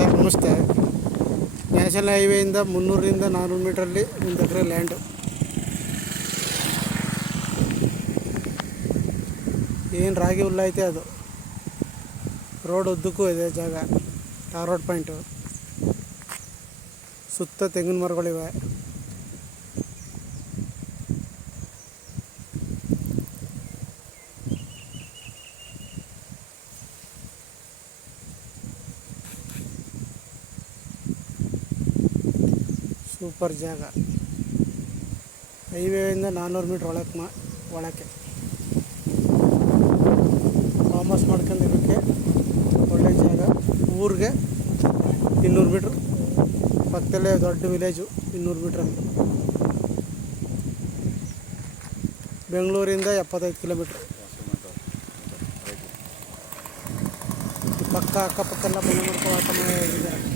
Sir ನಮಸ್ತೆ. National ಹೈವೇಯಿಂದ 300ರಿಂದ 400 ಮೀಟ್ರಲ್ಲಿ ಒಂದು ಎಕರೆ land. ಏನು ರಾಗಿ ಹುಲ್ಲು ಐತೆ ಅದು. ರೋಡ್ ಉದ್ದಕ್ಕೂ ಇದೆ ಜಾಗ. ರೋಡ್ ಪಾಯಿಂಟು ಸುತ್ತ ತೆಂಗಿನ ಮರಗಳಿವೆ. ಸೂಪರ್ ಜಾಗ. ಹೈವೇಯಿಂದ 400 ಮೀಟ್ರ್ ಒಳಕ್ಕೆ ಫಾರ್ಮಸ್ ಮಾಡ್ಕೊಂಡಿರೋಕ್ಕೆ ಒಳ್ಳೆ ಜಾಗ. ಊರಿಗೆ 200 ಮೀಟ್ರ್ ಪಕ್ಕದಲ್ಲೇ ದೊಡ್ಡ ವಿಲೇಜು. 200 ಮೀಟ್ರಲ್ಲಿ ಬೆಂಗಳೂರಿಂದ 75 ಕಿಲೋಮೀಟ್ರ್. ಪಕ್ಕ ಅಕ್ಕಪಕ್ಕ ಎಲ್ಲ ಮನೆ ಮಾಡ್ಕೊಂಡು ವಾಸ ಮಾಡಿದ್ದಾರೆ.